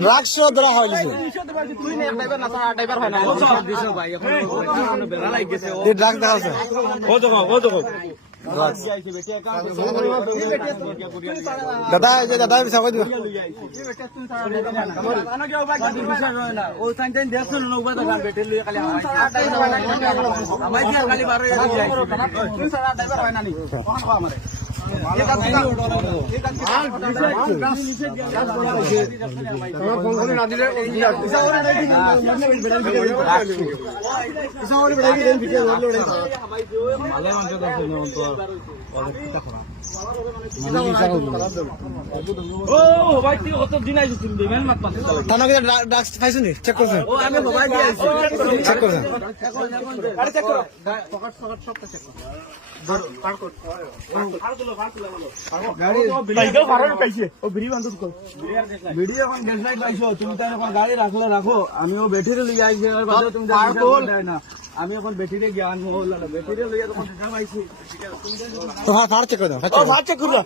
drugs ধরা হয় drugs দেখা আছে দাদা দাদা চাকরি দিব ড্রাগস পাইছো নি চেক করছেন চেক করছেন গাড়ি রাখলে রাখো আমিও ব্যাটারি লিয়ে আইছি আমি এখন ব্যাটারি জ্ঞান ব্যাটারি লিয়ে তখন পাইছি চেক করে দাও চেক করো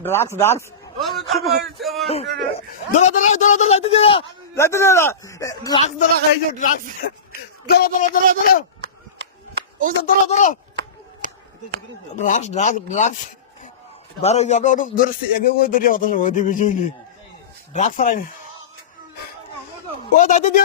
ড্রাগস ড্রাগস ড্রাগস ধরা খাইছো ড্রাগস ড্রাগস ড্রাগস ড্রাগস ধরো ধরছি এগে ধরে অত ড্রাগস হারাই ও দাদি দিও